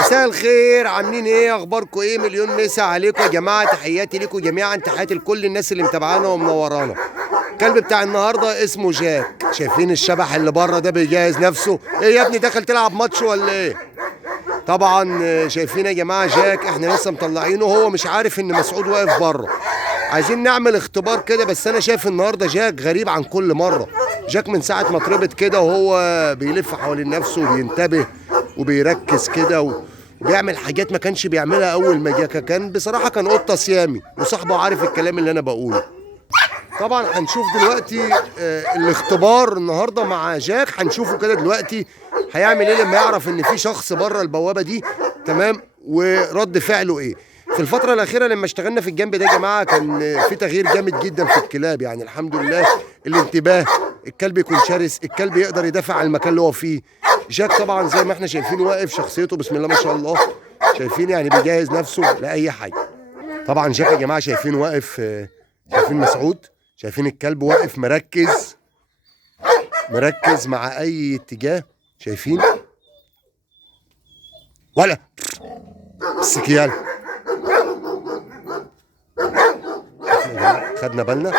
مساء الخير، عاملين ايه؟ اخباركم ايه؟ مليون مسا عليكم يا جماعه، تحياتي ليكم جميعا، تحياتي لكل الناس اللي متابعانا ومنورانا. الكلب بتاع النهارده اسمه جاك. شايفين الشبح اللي بره ده بيجهز نفسه؟ ايه يا ابني، داخل تلعب ماتش ولا ايه؟ طبعا شايفين يا جماعه جاك احنا لسه مطلعينه، هو مش عارف ان مسعود واقف بره. عايزين نعمل اختبار كده، بس انا شايف النهارده جاك غريب عن كل مره. جاك من ساعه ما اتربط كده وهو بيلف حوالين نفسه وبينتبه وبيركز كده وبيعمل حاجات ما كانش بيعملها اول ما جه. كان بصراحه كان قطه سيامي، وصاحبه عارف الكلام اللي انا بقوله. طبعا هنشوف دلوقتي الاختبار النهارده مع جاك، هنشوفه كده دلوقتي هيعمل ايه لما يعرف ان في شخص بره البوابه دي. تمام، ورد فعله ايه. في الفترة الأخيرة لما اشتغلنا في الجنب ده يا جماعة كان في تغيير جامد جدا في الكلاب، يعني الحمد لله. الانتباه، الكلب يكون شرس، الكلب يقدر يدافع عن المكان اللي هو فيه. جاك طبعا زي ما احنا شايفين واقف، شخصيته بسم الله ما شاء الله، شايفين يعني بيجهز نفسه لأي حاجة. طبعا جاك يا جماعة شايفين واقف، شايفين مسعود، شايفين الكلب واقف مركز مركز مع أي اتجاه. شايفين ولا السكيال؟ خدنا بالنا.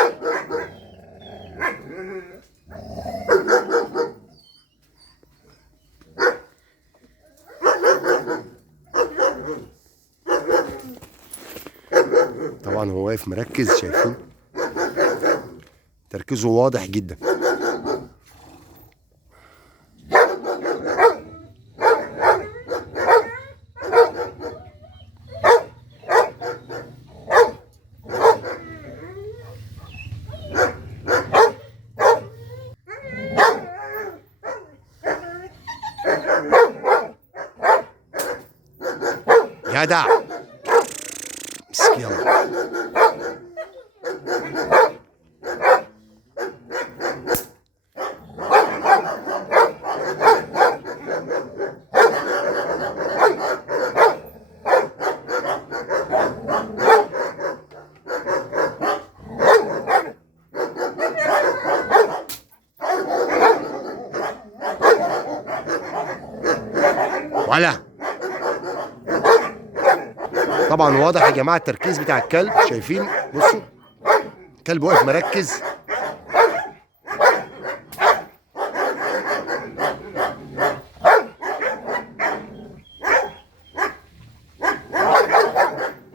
طبعا هو واقف مركز، شايفين تركيزه واضح جدا. جدع، مسك يلا. ولا طبعا واضح يا جماعه التركيز بتاع الكلب، شايفين؟ بصوا الكلب واقف مركز.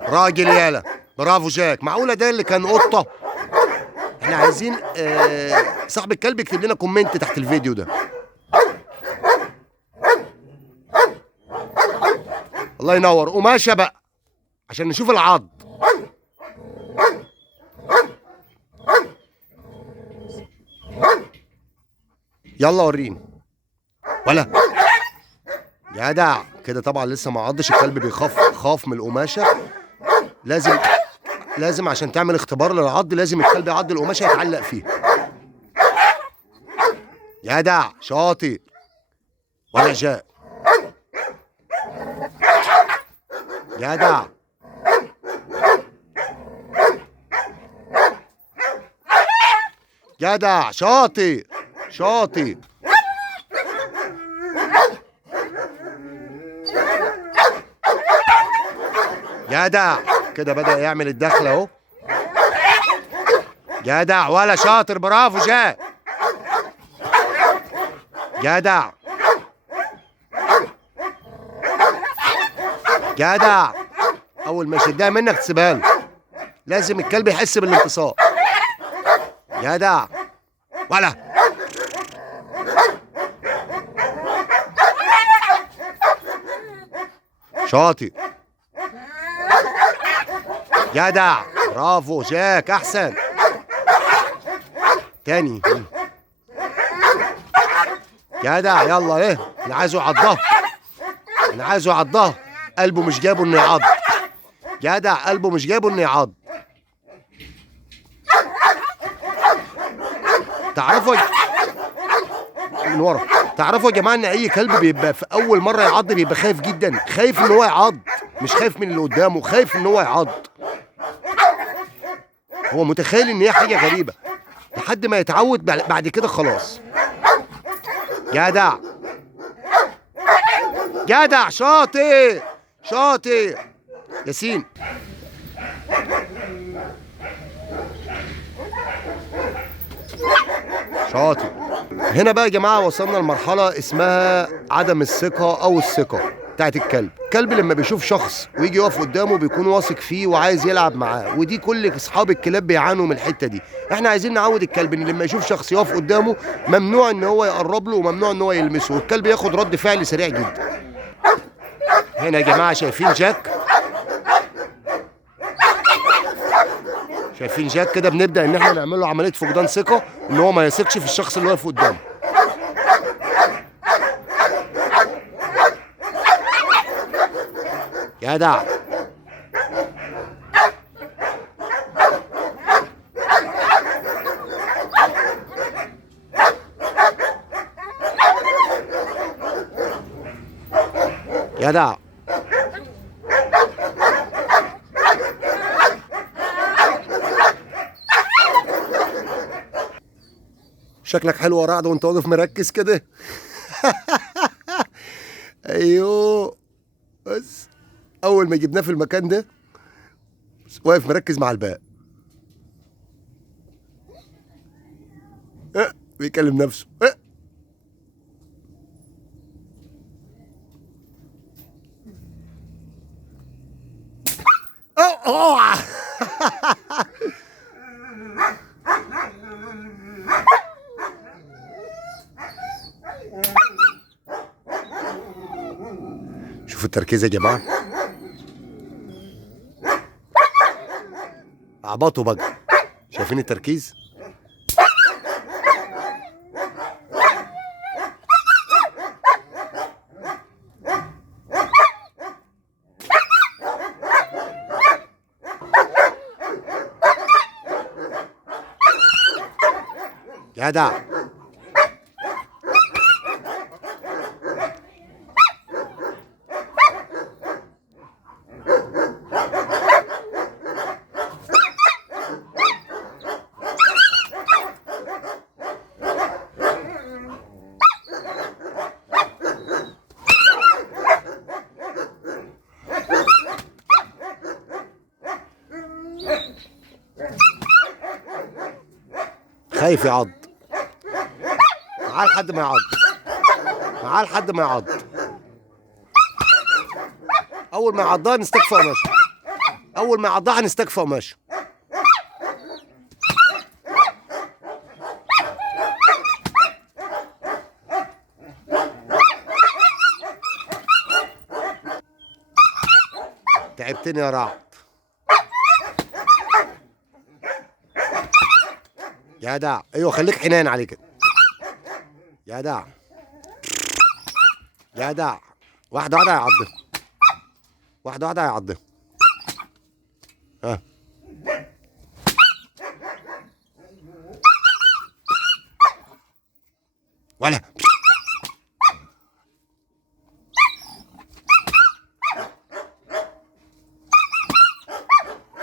راجل يالا، برافو جاك. معقوله ده اللي كان قطه؟ احنا عايزين صاحب الكلب يكتب لنا كومنت تحت الفيديو ده. الله ينور. قماشه بقى عشان نشوف العض. يلا وريني. ولا جدع كده. طبعا لسه ما عضش الكلب، خاف من القماشه. لازم عشان تعمل اختبار للعض لازم الكلب يعض القماشه يتعلق فيها. جدع شاطر. ولا جاء جدع. جدع شاطر شاطر. جدع كده بدأ يعمل الدخله اهو. جدع ولا شاطر، برافو جاء. جدع جدع. اول ما يشدها منك تسيبها له، لازم الكلب يحس بالانتصار. جدع ولا شاطر. جدع برافو جاك، احسن. تاني. جدع يلا. ايه انا عايزه يعضها، انا عايزه يعضها. قلبه مش جابه انه يعض. جدع قلبه مش جابه انه يعض. تعرفوا من ورا، تعرفوا يا جماعه ان اي كلب بيبقى في اول مره يعض بيبقى خايف جدا، خايف ان هو يعض، مش خايف من اللي قدامه، خايف ان هو يعض. هو متخيل ان هي حاجه غريبه لحد ما يتعود، بعد كده خلاص. جدع جدع، شاطر شاطر. ياسين. شاطر. هنا بقى يا جماعه وصلنا لمرحله اسمها عدم الثقه او الثقه بتاعت الكلب. الكلب لما بيشوف شخص ويجي يقف قدامه بيكون واثق فيه وعايز يلعب معاه، ودي كل اصحاب الكلاب بيعانوا من الحته دي. احنا عايزين نعود الكلب ان لما يشوف شخص يقف قدامه ممنوع ان هو يقرب له وممنوع ان هو يلمسه، والكلب ياخد رد فعل سريع جدا. هنا يا جماعه شايفين جاك؟ شايفين جاك كده؟ بنبدا ان احنا نعمل له عمليه فقدان ثقه، ان هو ما يثقش في الشخص اللي واقف قدامه. جدع. جدع. شكلك حلو يا رعد وانت واقف مركز كده. ايوه. بس اول ما جبناه في المكان ده واقف مركز مع الباقي. بيكلم نفسه. اوعى. شوفوا التركيز يا جماعه. اعبطوا بقى. شايفين التركيز؟ جدع. خايف يعض. معاه لحد ما يعض. معاه لحد ما يعض. اول ما يعضها نستكفى وماشي. اول ما يعضها هنستكفى وماشي. تعبتني يا رعد. جدع. ايوه خليك حنان عليه كده. جدع. جدع. واحدة واحدة هيعضها. واحدة واحدة هيعضها. ها. ولا.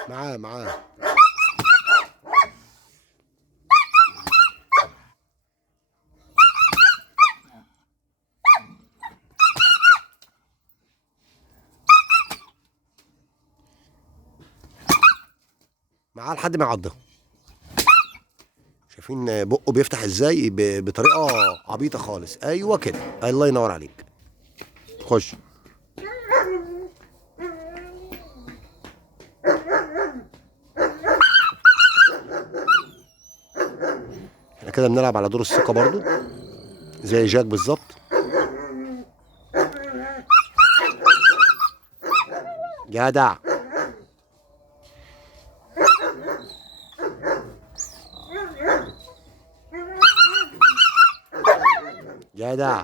معاه. معاه لحد ما يعضها. شايفين بقه بيفتح ازاي؟ بطريقه عبيطه خالص. ايوه كده. الله ينور عليك. خش. احنا كده بنلعب على دور الثقه برضو زي جاك بالظبط. جدع. جدع.